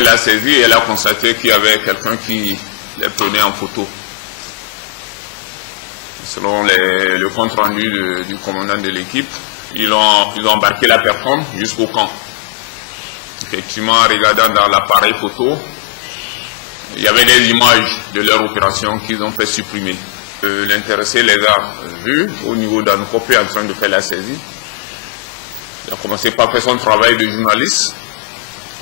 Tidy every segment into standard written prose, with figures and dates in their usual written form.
fait la saisie et elle a constaté qu'il y avait quelqu'un qui les prenait en photo. Selon le compte rendu du commandant de l'équipe, ils ont embarqué la personne jusqu'au camp. Effectivement, en regardant dans l'appareil photo, il y avait des images de leur opération qu'ils ont fait supprimer. L'intéressé les a vus au niveau d'Anukopé en train de faire la saisie. Il a commencé par faire son travail de journaliste.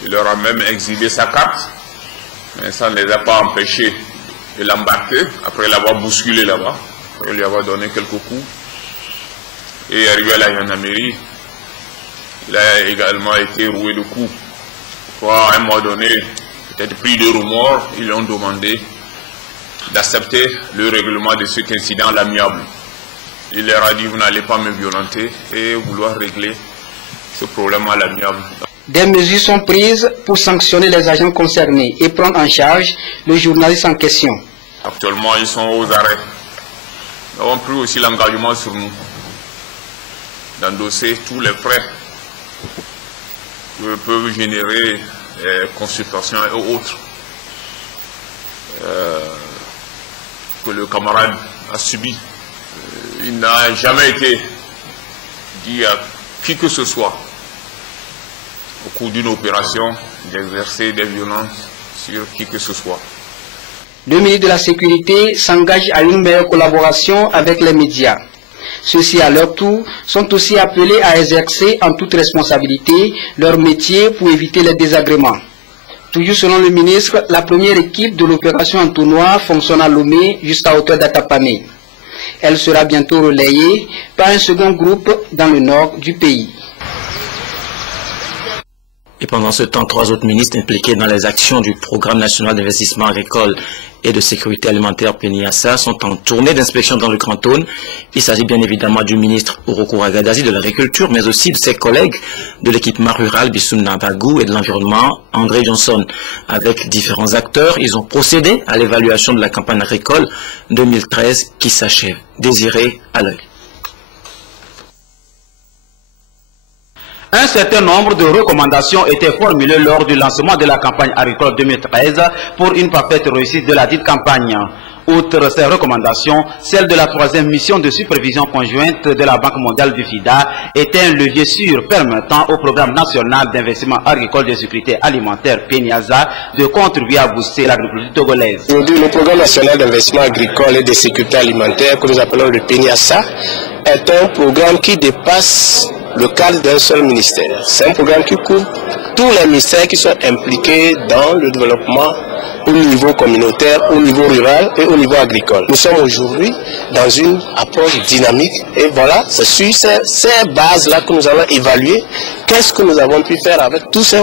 Il leur a même exhibé sa carte, mais ça ne les a pas empêchés de l'embarquer après l'avoir bousculé là-bas, après lui avoir donné quelques coups. Et arrivé à la gendarmerie, il a également été roué de coups. À un moment donné, peut-être pris de remords, ils lui ont demandé d'accepter le règlement de cet incident à l'amiable. Il leur a dit, vous n'allez pas me violenter et vouloir régler ce problème à l'amiable. Des mesures sont prises pour sanctionner les agents concernés et prendre en charge le journaliste en question. Actuellement, ils sont aux arrêts. Nous avons pris aussi l'engagement sur nous d'endosser tous les frais que peuvent générer les consultations et autres que le camarade a subi. Il n'a jamais été dit à qui que ce soit au cours d'une opération d'exercer des violences sur qui que ce soit. Le ministre de la Sécurité s'engage à une meilleure collaboration avec les médias. Ceux-ci, à leur tour, sont aussi appelés à exercer en toute responsabilité leur métier pour éviter les désagréments. Toujours selon le ministre, la première équipe de l'opération Entonnoir fonctionne à Lomé jusqu'à hauteur d'Atapané. Elle sera bientôt relayée par un second groupe dans le nord du pays. Et pendant ce temps, 3 autres ministres impliqués dans les actions du Programme national d'investissement agricole et de sécurité alimentaire PNIASA sont en tournée d'inspection dans le Grand Aune. Il s'agit bien évidemment du ministre Urhoku Ragadazi de l'Agriculture, mais aussi de ses collègues de l'équipement rural Bissoum Nabagou et de l'environnement André Johnson. Avec différents acteurs, ils ont procédé à l'évaluation de la campagne agricole 2013 qui s'achève. Désiré à l'œil. Un certain nombre de recommandations étaient formulées lors du lancement de la campagne agricole 2013 pour une parfaite réussite de la dite campagne. Outre ces recommandations, celle de la 3e mission de supervision conjointe de la Banque mondiale du FIDA était un levier sûr permettant au Programme national d'investissement agricole de sécurité alimentaire PNIASA de contribuer à booster l'agriculture togolaise. Aujourd'hui, le Programme national d'investissement agricole et de sécurité alimentaire, que nous appelons le PNIASA, est un programme qui dépasse le cadre d'un seul ministère. C'est un programme qui couvre tous les ministères qui sont impliqués dans le développement au niveau communautaire, au niveau rural et au niveau agricole. Nous sommes aujourd'hui dans une approche dynamique et voilà, c'est sur ces bases-là que nous allons évaluer qu'est-ce que nous avons pu faire avec toutes ces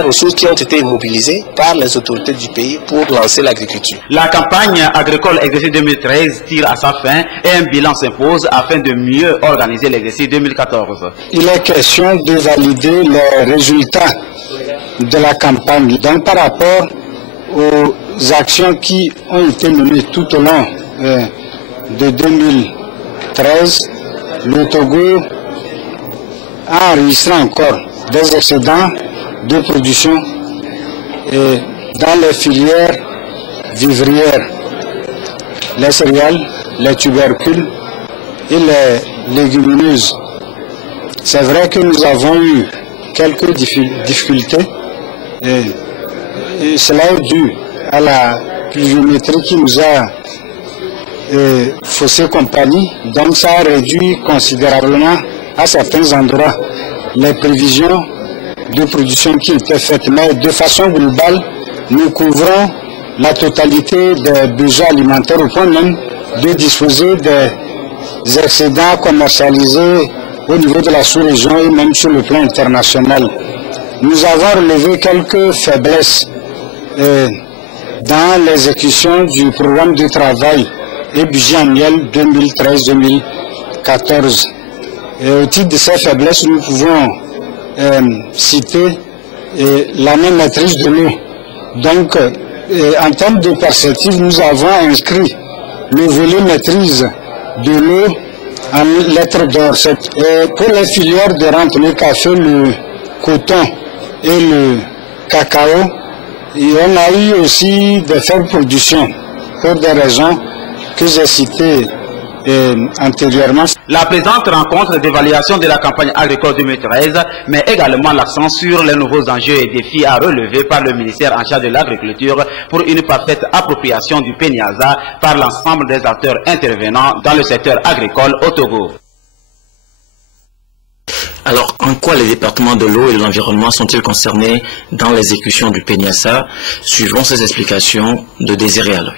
ressources qui ont été mobilisées par les autorités du pays pour lancer l'agriculture. La campagne agricole exercice 2013 tire à sa fin et un bilan s'impose afin de mieux organiser l'exercice 2014. Il est question de valider les résultats de la campagne. Donc par rapport aux actions qui ont été menées tout au long de 2013, le Togo a enregistré encore des excédents de production dans les filières vivrières, les céréales, les tubercules et les légumineuses. C'est vrai que nous avons eu quelques difficultés et cela est dû à la pluviométrie qui nous a faussé compagnie, donc ça a réduit considérablement à certains endroits les prévisions de production qui étaient faites. Mais de façon globale, nous couvrons la totalité des besoins alimentaires au point même de disposer des excédents commercialisés au niveau de la sous-région et même sur le plan international. Nous avons relevé quelques faiblesses dans l'exécution du programme de travail et budget annuel 2013-2014. Au titre de ces faiblesses, nous pouvons citer la non-maîtrise de l'eau. Donc, en termes de perspective, nous avons inscrit le volet maîtrise de l'eau en lettres d'or. Pour les filières de rente, le café, le coton et le cacao, Et on a eu aussi des faibles productions pour des raisons que j'ai citées antérieurement. La présente rencontre d'évaluation de la campagne agricole 2013 met également l'accent sur les nouveaux enjeux et défis à relever par le ministère en charge de l'agriculture pour une parfaite appropriation du PENIASA par l'ensemble des acteurs intervenants dans le secteur agricole au Togo. Alors, en quoi les départements de l'eau et de l'environnement sont-ils concernés dans l'exécution du PENIASA? Suivons ces explications de Désiré Aloy.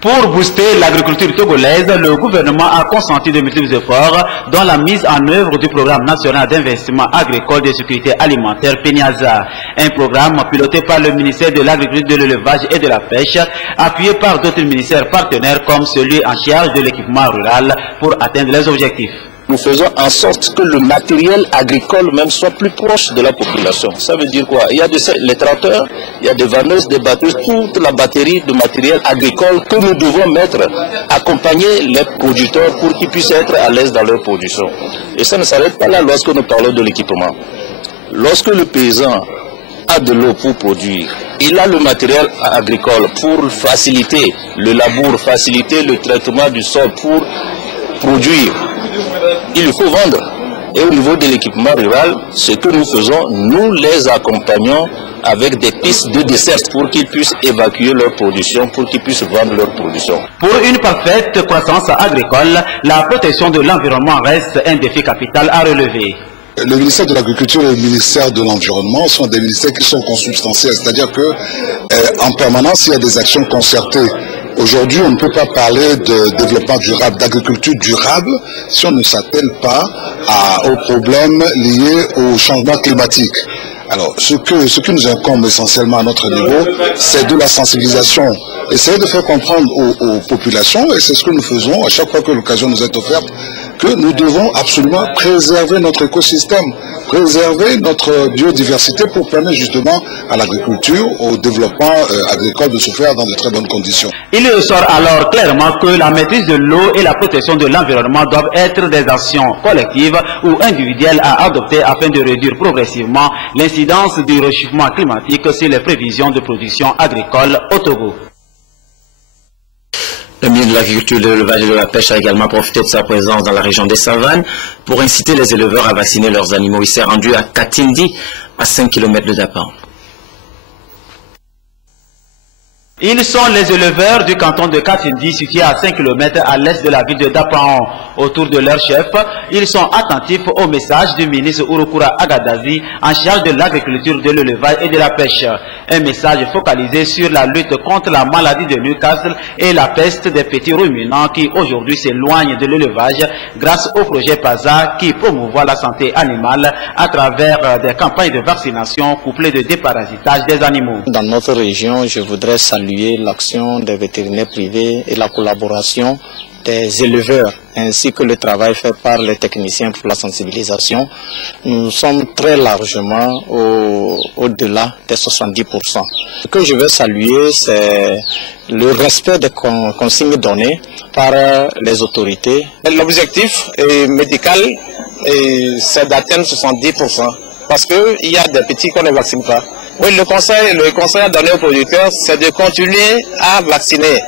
Pour booster l'agriculture togolaise, le gouvernement a consenti de multiples efforts dans la mise en œuvre du programme national d'investissement agricole de sécurité alimentaire PENIASA, un programme piloté par le ministère de l'Agriculture, de l'Élevage et de la Pêche, appuyé par d'autres ministères partenaires comme celui en charge de l'équipement rural pour atteindre les objectifs. Nous faisons en sorte que le matériel agricole même soit plus proche de la population. Ça veut dire quoi? Il y a les tracteurs, il y a des vanneuses, des batteuses, toute la batterie de matériel agricole que nous devons mettre, accompagner les producteurs pour qu'ils puissent être à l'aise dans leur production. Et ça ne s'arrête pas là lorsque nous parlons de l'équipement. Lorsque le paysan a de l'eau pour produire, il a le matériel agricole pour faciliter le labour, faciliter le traitement du sol pour produire. Il faut vendre. Et au niveau de l'équipement rural, ce que nous faisons, nous les accompagnons avec des pistes de dessert pour qu'ils puissent évacuer leur production, pour qu'ils puissent vendre leur production. Pour une parfaite croissance agricole, la protection de l'environnement reste un défi capital à relever. Le ministère de l'Agriculture et le ministère de l'Environnement sont des ministères qui sont consubstantiels, c'est-à-dire qu'en permanence, il y a des actions concertées. Aujourd'hui, on ne peut pas parler de développement durable, d'agriculture durable, si on ne s'attelle pas aux problèmes liés au changement climatique. Alors, ce qui nous incombe essentiellement à notre niveau, c'est de la sensibilisation. Essayer de faire comprendre aux populations, et c'est ce que nous faisons à chaque fois que l'occasion nous est offerte, que nous devons absolument préserver notre écosystème, préserver notre biodiversité pour permettre justement à l'agriculture, au développement agricole de se faire dans de très bonnes conditions. Il ressort alors clairement que la maîtrise de l'eau et la protection de l'environnement doivent être des actions collectives ou individuelles à adopter afin de réduire progressivement l'incidence du réchauffement climatique sur les prévisions de production agricole au Togo. Le ministre de l'Agriculture, de l'Élevage et de la Pêche a également profité de sa présence dans la région des Savanes pour inciter les éleveurs à vacciner leurs animaux. Il s'est rendu à Katindi, à 5 km de Dapan. Ils sont les éleveurs du canton de Katindi, situé à 5 km à l'est de la ville de Dapaon. Autour de leur chef, ils sont attentifs au message du ministre Urukura Agadazi en charge de l'agriculture, de l'élevage et de la pêche. Un message focalisé sur la lutte contre la maladie de Newcastle et la peste des petits ruminants qui aujourd'hui s'éloignent de l'élevage grâce au projet PASA qui promouvoit la santé animale à travers des campagnes de vaccination couplées de déparasitage des animaux. Dans notre région, je voudrais saluer l'action des vétérinaires privés et la collaboration des éleveurs, ainsi que le travail fait par les techniciens pour la sensibilisation. Nous sommes très largement au-delà des 70%. Ce que je veux saluer, c'est le respect des consignes données par les autorités. L'objectif médical, c'est d'atteindre 70%, parce qu'il y a des petits qu'on ne vaccine pas. Oui, le conseil à donner aux producteurs, c'est de continuer à vacciner,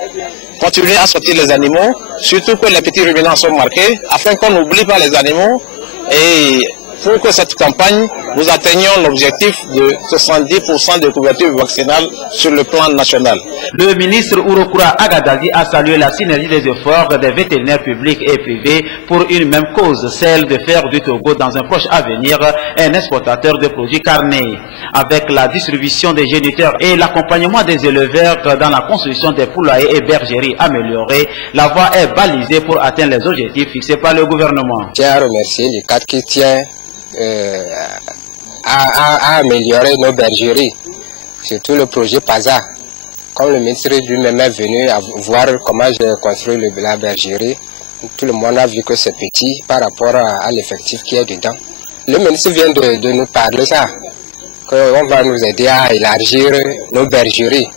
continuer à sortir les animaux, surtout que les petits ruminants sont marqués, afin qu'on n'oublie pas les animaux. Et pour que cette campagne, nous atteignions l'objectif de 70% de couverture vaccinale sur le plan national. Le ministre Urukura Agadazi a salué la synergie des efforts des vétérinaires publics et privés pour une même cause, celle de faire du Togo dans un proche avenir un exportateur de produits carnés. Avec la distribution des géniteurs et l'accompagnement des éleveurs dans la construction des poulaillers et bergeries améliorées, la voie est balisée pour atteindre les objectifs fixés par le gouvernement. Je tiens à remercier les cadres qui tiennent à améliorer nos bergeries, surtout le projet PASA. Comme le ministre lui-même est venu à voir comment j'ai construit la bergerie, tout le monde a vu que c'est petit par rapport à l'effectif qui est dedans. Le ministre vient de nous parler ça, qu'on va nous aider à élargir nos bergeries.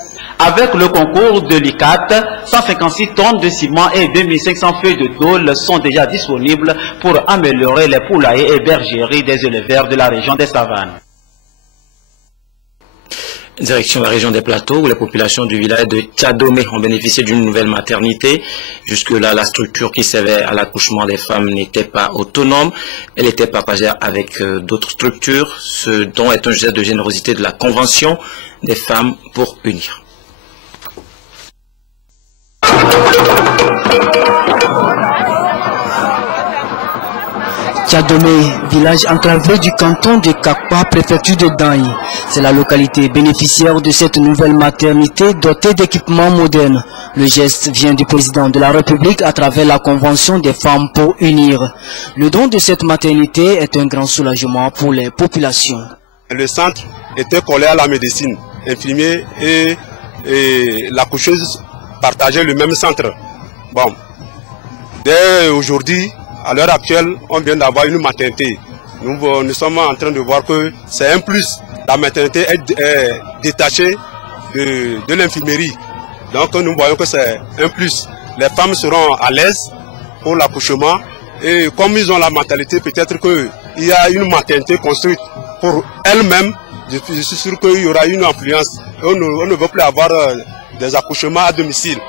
Avec le concours de l'ICAT, 156 tonnes de ciment et 2500 feuilles de tôle sont déjà disponibles pour améliorer les poulaillers et bergeries des éleveurs de la région des Savanes. Direction la région des Plateaux, où les populations du village de Tchadomé ont bénéficié d'une nouvelle maternité. Jusque-là, la structure qui servait à l'accouchement des femmes n'était pas autonome. Elle était partagée avec d'autres structures, ce dont est un geste de générosité de la Convention des femmes pour unir. Tchadomé, village enclavé du canton de Kakpa, préfecture de Danyi. C'est la localité bénéficiaire de cette nouvelle maternité dotée d'équipements modernes. Le geste vient du président de la République à travers la Convention des femmes pour unir. Le don de cette maternité est un grand soulagement pour les populations. Le centre était collé à la médecine. Infirmier et l'accoucheuse partageaient le même centre. Bon, dès aujourd'hui, à l'heure actuelle, on vient d'avoir une maternité. Nous sommes en train de voir que c'est un plus. La maternité est détachée de l'infirmerie. Donc nous voyons que c'est un plus. Les femmes seront à l'aise pour l'accouchement. Et comme ils ont la maternité, peut-être qu'il y a une maternité construite pour elles-mêmes. Je suis sûr qu'il y aura une influence. On ne veut plus avoir des accouchements à domicile.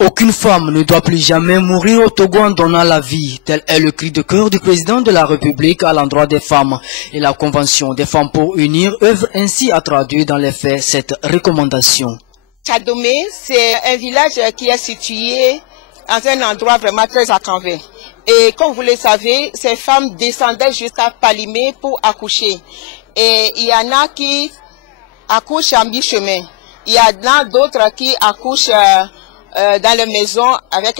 Aucune femme ne doit plus jamais mourir au Togo en donnant la vie. Tel est le cri de cœur du président de la République à l'endroit des femmes. Et la Convention des femmes pour unir œuvre ainsi à traduire dans les faits cette recommandation. Tchadomé, c'est un village qui est situé dans un endroit vraiment très accavé. Et comme vous le savez, ces femmes descendaient jusqu'à Palimé pour accoucher. Et il y en a qui accouchent en mi-chemin. Il y en a d'autres qui accouchent dans les maisons avec la